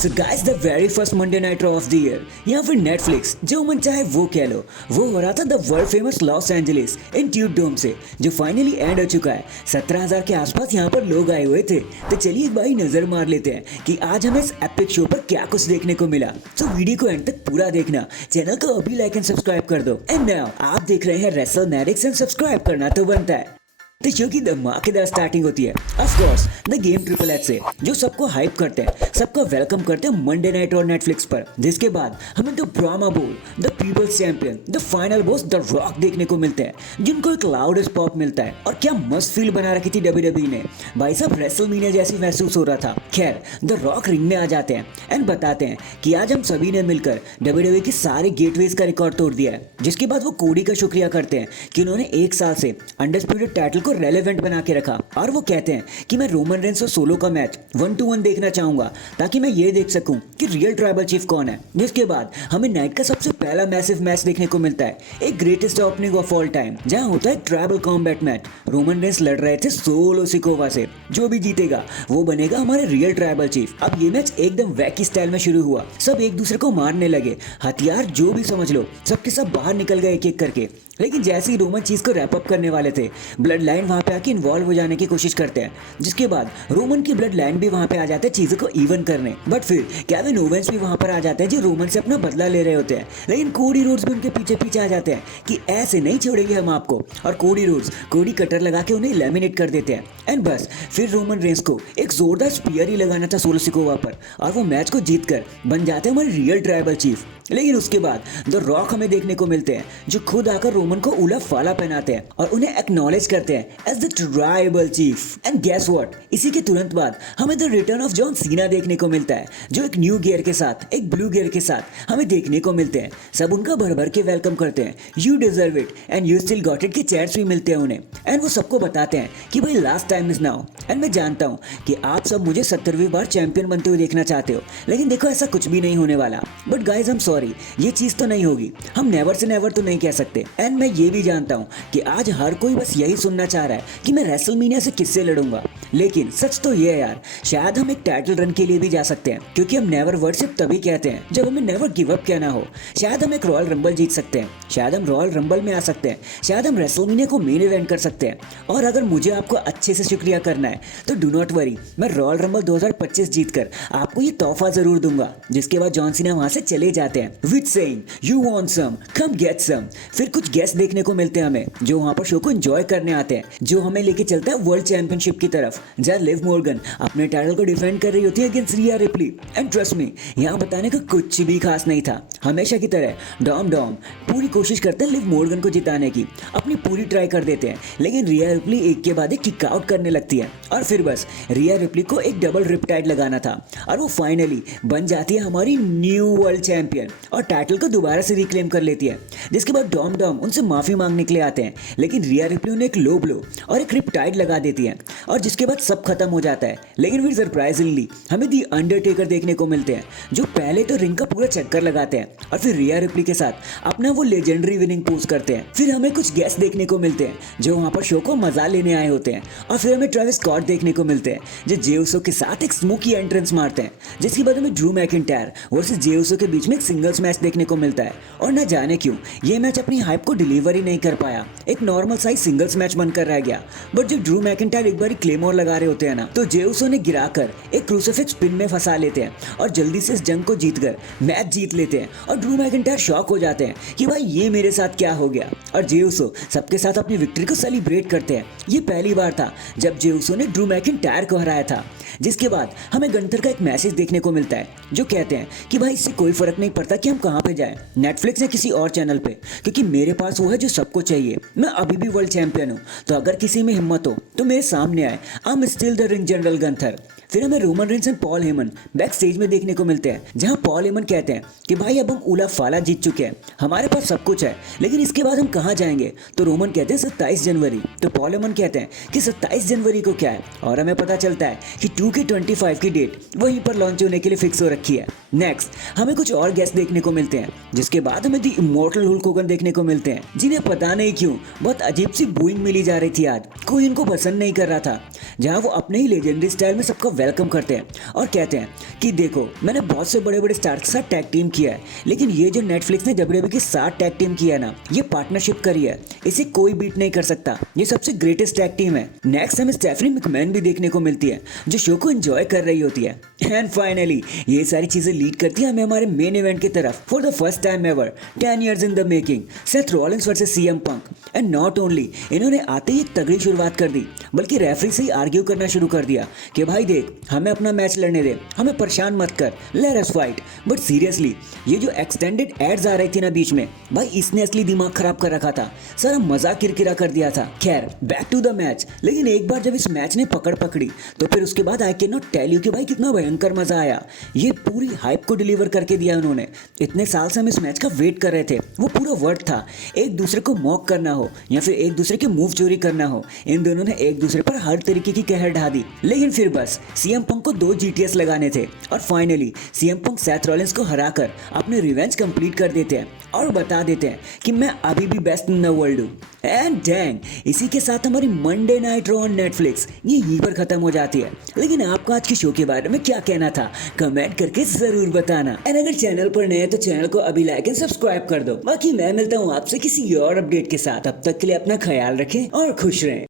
So guys the very first Monday night of the year या फिर Netflix जो मन चाहे वो कह लो, वो हो रहा था the world famous Los Angeles Intuit dome से, जो फाइनली एंड हो चुका है। 17,000 के आसपास यहाँ पर लोग आए हुए थे। तो चलिए एक बारी नजर मार लेते हैं कि आज हमें इस एपिक शो पर क्या कुछ देखने को मिला। तो वीडियो को एंड तक पूरा देखना, चैनल को अभी लाइक एंड सब्सक्राइब कर दो। एंड नाउ आप देख रहे हैं रेसलमैनिक्स एंड सब्सक्राइब करना तो बनता है। तो शो की धमाकेदार स्टार्टिंग होती है of course the game triple H से, जो सबको हाइप करते हैं, सबका वेलकम करते हैं मंडे नाइट और नेटफ्लिक्स पर। जिसके बाद हमें द ब्रामा बोल, the people's champion, the final boss the rock देखने को मिलते हैं, जिनको एक लाउडेस्ट पॉप मिलता है। और क्या मस्त फील बना रखी थी डब्ल्यूडब्ल्यूई ने, भाई साहब रेसलमेनिया जैसी महसूस हो रहा था। खैर द रॉक रिंग में आ जाते हैं एंड बताते हैं कि आज हम सभी ने मिलकर डब्ल्यूडब्ल्यूई की सारे गेटवेज का रिकॉर्ड तोड़ दिया है। जिसके बाद वो कोडी का शुक्रिया करते हैं कि उन्होंने एक साल से अनडिस्प्यूटेड टाइटल को रेलेवेंट बना के रखा। और वो कहते हैं कि मैं रोमन रेंस और सोलो का मैच 1-1 देखना चाहूंगा, ताकि मैं ये देख सकूं कि रियल ट्राइबल चीफ कौन है। जिसके बाद हमें नाइट का सबसे पहला मैसिव मैच देखने को मिलता है, एक greatest opening of all time, जहां होता है tribal combat match. Roman Reigns लड़ रहे थे सोलो सिकोवा से। जो भी जीतेगा वो बनेगा हमारे रियल ट्राइबल चीफ। अब ये मैच एकदम वैकी स्टाइल में शुरू हुआ। सब एक दूसरे को मारने लगे, हथियार जो भी समझ लो, सबके सब बाहर निकल गए एक एक करके। लेकिन जैसे ही रोमन चीज को रैप अप करने वाले थे, ब्लड लाइन वहां पे आके इन्वॉल्व हो जाने की कोशिश करते हैं। जिसके बाद रोमन की ब्लड लाइन भी वहां पे आ जाते हैं चीजों को इवन करने। बट फिर केविन ओवेंस भी वहां पर आ जाते हैं, जो रोमन से अपना बदला ले रहे होते हैं। लेकिन कोडी रोड्स भी उनके पीछे पीछे आ जाते हैं कि ऐसे नहीं छोड़ेंगे हम आपको। और कोडी रोड्स कोडी कटर लगा के उन्हें लेमिनेट कर देते हैं। एंड बस फिर रोमन रेंस को एक जोरदार स्पीयर ही लगाना था सोलो सिकोवा पर, और वो मैच को जीत कर बन जाते हैं हमारे रियल ट्राइबल चीफ। लेकिन उसके बाद द रॉक हमें देखने को मिलते हैं, जो खुद आकर रोमन को उला फाला पहनाते हैं और उन्हें एक्नॉलेज करते हैं as the tribal chief. And guess what, इसी के तुरंत बाद हमें the return of John Cena देखने को मिलता है, जो एक न्यू गियर के साथ, एक ब्लू गियर के साथ हमें देखने को मिलते हैं। सब उनका भर भर के वेलकम करते हैं, you deserve it and you still got it के चैट्स भी मिलते हैं उन्हें। एंड वो सबको बताते हैं कि भाई last time is now. And मैं जानता हूँ कि आप सब मुझे 70वीं बार चैंपियन बनते हुए देखना चाहते हो, लेकिन देखो ऐसा कुछ भी नहीं होने वाला। But guys I am sorry, ये चीज तो नहीं होगी। हम नेवर से नेवर तो नहीं कह सकते। एंड मैं ये भी जानता हूँ कि आज हर कोई बस यही सुनना चाह रहा है कि मैं रेसलमेनिया से किससे लड़ूंगा। लेकिन सच तो ये है यार, शायद हम एक टाइटल रन के लिए भी जा सकते हैं, क्योंकि हम नेवर वर्ड सिर्फ तभी कहते हैं जब हमें नेवर गिव अप कहना हो। शायद हम एक रॉयल रंबल जीत सकते हैं, शायद हम रॉयल रंबल में आ सकते हैं, शायद हम रेसलमेनिया को मेन इवेंट कर सकते हैं। और अगर मुझे आपको अच्छे से शुक्रिया करना है तो डू नॉट वरी, मैं रॉयल रंबल 2025 जीतकर आपको ये तोहफा जरूर दूंगा। जिसके बाद जॉन सीना वहां से चले जाते हैं with saying you want some, come get some. फिर कुछ गेस्ट देखने को मिलते हैं हमें, जो वहां पर शो को एंजॉय करने आते हैं, जो हमें लेके चलता है वर्ल्ड चैंपियनशिप की तरफ, जहां लिव मॉर्गन अपने टाइटल को डिफेंड कर रही होती है against Riya replay. And trust me, यहाँ बताने का कुछ भी खास नहीं था। हमेशा की तरह डॉम पूरी कोशिश करते हैं लिव मॉर्गन को जिताने की, अपनी पूरी ट्राई कर देते हैं। लेकिन रिया रिप्ली एक के बाद एक किक आउट करने लगती है, और फिर बस रिया रिप्ली को एक डबल रिपटाइड लगाना था, और वो फाइनली बन जाती है हमारी न्यू वर्ल्ड चैंपियन और टाइटल को दोबारा से रिक्लेम कर लेती है। जिसके बाद डॉम उनसे माफी मांगने के लिए आते हैं, लेकिन रिया रिप्ली उन्हें एक लो ब्लो और एक रिपटाइड लगा देती है, और जिसके बाद सब खत्म हो जाता है। लेकिन फिर सरप्राइजिंगली हमें दी अंडरटेकर देखने को मिलते हैं, जो पहले तो रिंग का पूरा चक्कर लगाते हैं और फिर रिया रिप्ली के साथ अपना वो लेजेंडरी विनिंग पोज करते हैं। फिर हमें कुछ गेस्ट देखने को मिलते हैं, जो वहां पर शो को मजा लेने आए होते हैं। और फिर हमें ट्रेविस स्कॉट देखने को मिलते हैं, जो जे उसो के साथ एक स्मोकी एंट्रेंस मारते हैं। जिसके बाद हमें ड्रू मैकिंटायर वर्सेस जे उसो के बीच में एक सिंगल्स मैच देखने को मिलता है। और न जाने क्यों ये मैच अपनी हाइप को डिलीवर ही नहीं कर पाया, एक नॉर्मल साइज सिंगल्स मैच बनकर रह गया। बट जब ड्रू मैकिंटायर एक बार क्लेमोर लगा रहे होते हैं ना, तो जे उसो ने गिराकर एक क्रूसिफिक्स पिन में फंसा लेते हैं और जल्दी से इस जंग को जीतकर मैच जीत लेते हैं। और ड्रू मैकिंटायर शॉक हो जाते हैं कि भाई ये मेरे साथ क्या हो गया। और जे उसो सबके साथ अपनी विक्ट्री को सेलिब्रेट करते हैं। ये पहली बार था जब जे उसो ने ड्रू मैकिंटायर को हराया था। जिसके बाद हमें गंथर का एक मैसेज देखने को मिलता है, जो कहते हैं कि भाई इससे कोई फर्क नहीं पड़ता कि हम कहाँ पे जाएं, नेटफ्लिक्स या किसी और चैनल पे, क्योंकि मेरे पास वो है जो सबको चाहिए। मैं अभी भी वर्ल्ड चैंपियन हूँ, तो अगर किसी में हिम्मत हो तो मेरे सामने आए। I am still the ring general Gunther. फिर हमें Roman Reigns and Paul Heyman back stage में देखने को मिलते हैं, जहां पॉल हेमन कहते हैं कि भाई अब हम उला फाला जीत चुके हैं, हमारे पास सब कुछ है, लेकिन इसके बाद हम कहाँ जाएंगे। तो रोमन कहते हैं 27 जनवरी। तो पॉल हेमन कहते हैं कि 27 जनवरी को क्या है, और हमें पता चलता है कि 2K25 की डेट वहीं पर लॉन्च होने के लिए फिक्स हो रखी है। नेक्स्ट हमें कुछ और गेस्ट देखने को मिलते हैं, जिसके बाद हमें दी इमॉर्टल हुल्क होगन देखने को मिलते हैं, जिन्हें पता नहीं क्यों बहुत अजीब सी बूइंग मिली जा रही थी। आज कोई इनको पसंद नहीं कर रहा था, जहां वो अपने ही लेजेंडरी स्टाइल में सबका वेलकम करते हैं और कहते हैं कि देखो मैंने बहुत से बड़े बड़े स्टार के साथ टैग टीम किया है, लेकिन ये जो नेटफ्लिक्स ने WWE के साथ टैग टीम किया है ना, ये पार्टनरशिप करी है, इसे कोई बीट नहीं कर सकता, ये सबसे ग्रेटेस्ट टैग टीम है। नेक्स्ट हमें स्टेफनी मैकमैन भी देखने को मिलती है, जो शो को एंजॉय कर रही होती है। एंड फाइनली ये सारी चीजें लीड करती है हमें हमारे मेन इवेंट की तरफ। For the first time ever 10 years in the making, Seth Rollins versus CM punk. And not only इन्होंने आते ही एक तगड़ी शुरुआत कर दी, बल्कि रेफरी से ही आर्ग्यू करना शुरू कर दिया कि भाई देख हमें अपना मैच लड़ने दे, हमें परेशान मत कर, let us fight. But seriously ये जो एक्सटेंडेड एड्स आ रही थी ना बीच में, भाई इसने असली दिमाग खराब कर रखा था, सारा मजा किरकिरा कर दिया था। खैर बैक टू द मैच। लेकिन एक बार जब इस मैच ने पकड़ पकड़ी तो फिर उसके बाद I can not tell you कि भाई कितना भयंकर मजा आया। ये पूरी हाइप को डिलीवर करके दिया उन्होंने। इतने साल से हम इस मैच का वेट कर रहे थे, वो पूरा वर्ड था। एक दूसरे को मॉक करना हो या फिर एक दूसरे के मूव चोरी करना हो, इन दोनों ने एक दूसरे पर हर तरीके की कहर ढा दी। लेकिन फिर बस CM पंक को 2 GTS लगाने थे और फाइनली CM पंक सेथ रॉलिंस को हराकर अपने रिवेंज कंप्लीट कर देते हैं और बता देते हैं कि मैं अभी भी बेस्ट इन द वर्ल्ड हूँ। एंड डैंग, इसी के साथ हमारी Monday night raw on Netflix ये यहीं पर खत्म हो जाती है। लेकिन आपको आज के शो के बारे में क्या कहना था, कमेंट करके जरूर बताना। एंड अगर चैनल पर नए हैं तो चैनल को अभी लाइक एंड सब्सक्राइब कर दो। बाकी मैं मिलता हूँ आपसे किसी और अपडेट के साथ, अब तक के लिए अपना ख्याल रखें और खुश रहें।